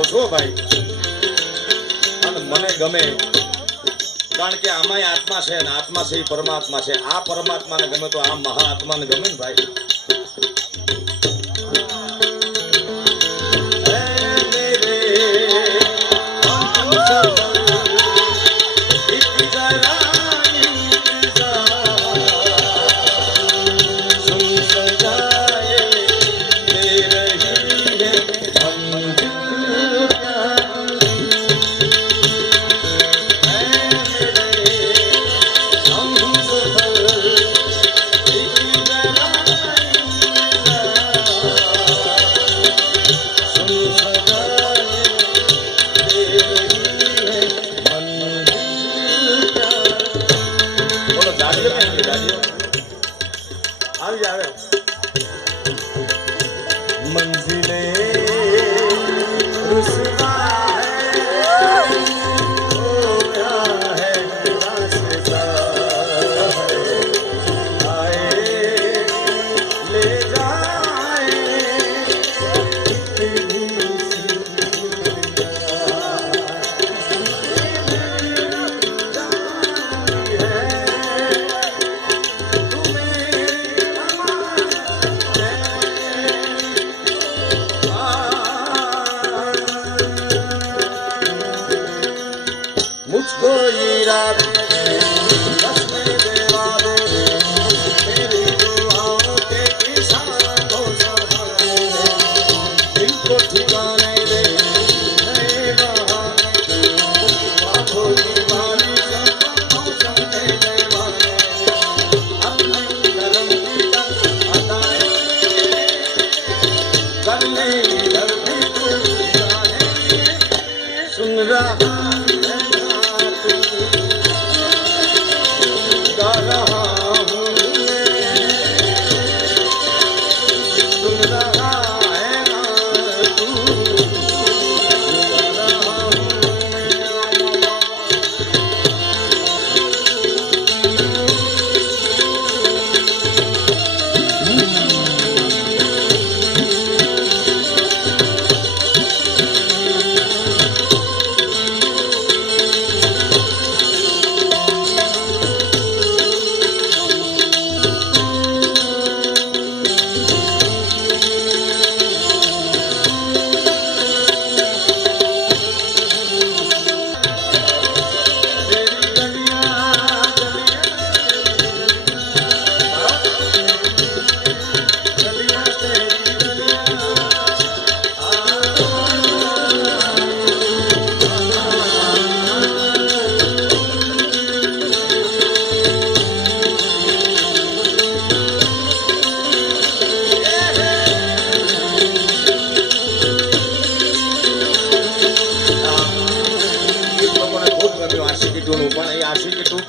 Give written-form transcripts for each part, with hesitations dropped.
ગાઉં છું ભાઈ અને મને ગમે કારણ કે આમાં આત્મા છે ને આત્મા છે એ પરમાત્મા છે આ પરમાત્માને ગમે તો આ મહાઆત્માને ગમે ને ભાઈ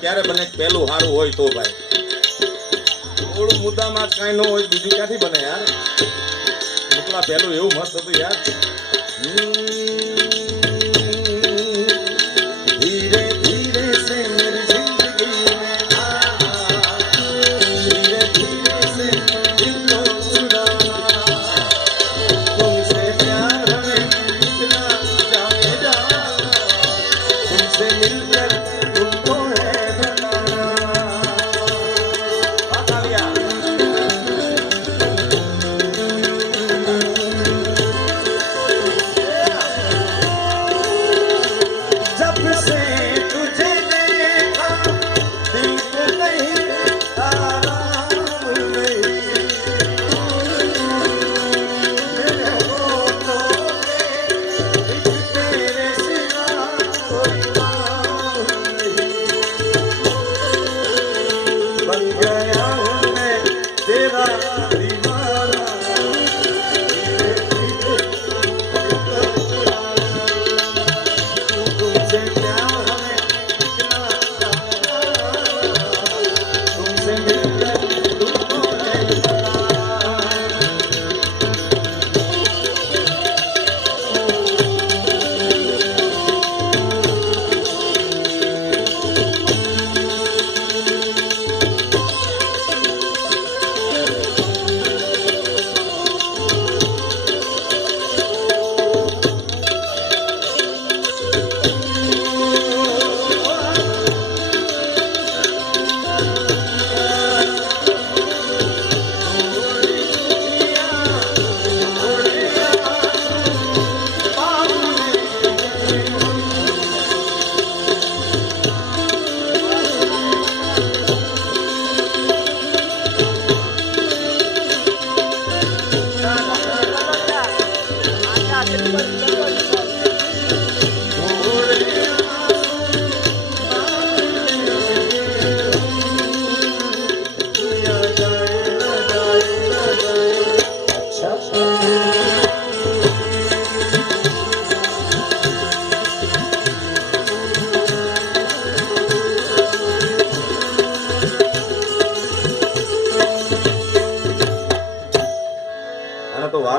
ક્યારે બને પેલું સારું હોય તો ભાઈ થોડું મુદ્દામાં જ કાંઈ ન હોય બીજું ક્યાંથી બને યાર મુકલા પેલું એવું મસ્ત હતું યાર ધીરે ધીરે સે મેરી જિંદગી મેં ધીરે ધીરે સે દિલ को चुराना तुमसे प्यार हमें इतना जाएगा तुमसे मिलकर तुमको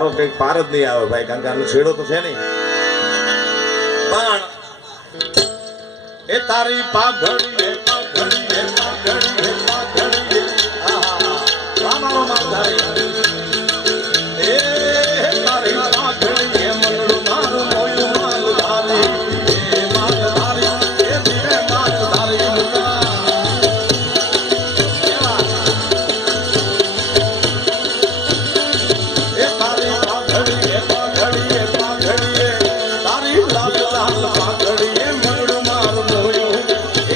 મારો કઈક પાર જ નહીં આવે ભાઈ, કારણ કે આનો છેડો તો છે નહીં. પણ એ તારી પાઘડી મારો માલધારી, એ તારી પાઘડી મનડું મારું મોયું માલધારી, એ માલધારી એ ધીરે માલધારી મુકા. એ તારી પાઘડી તારી લાલ લાલ પાઘડી એ મનડું મારું મોયું,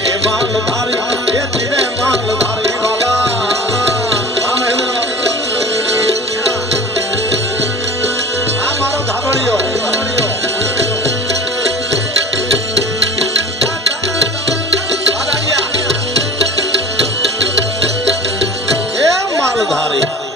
એ માલધારી એ ધીરે માલધારી વાલા. માલધારી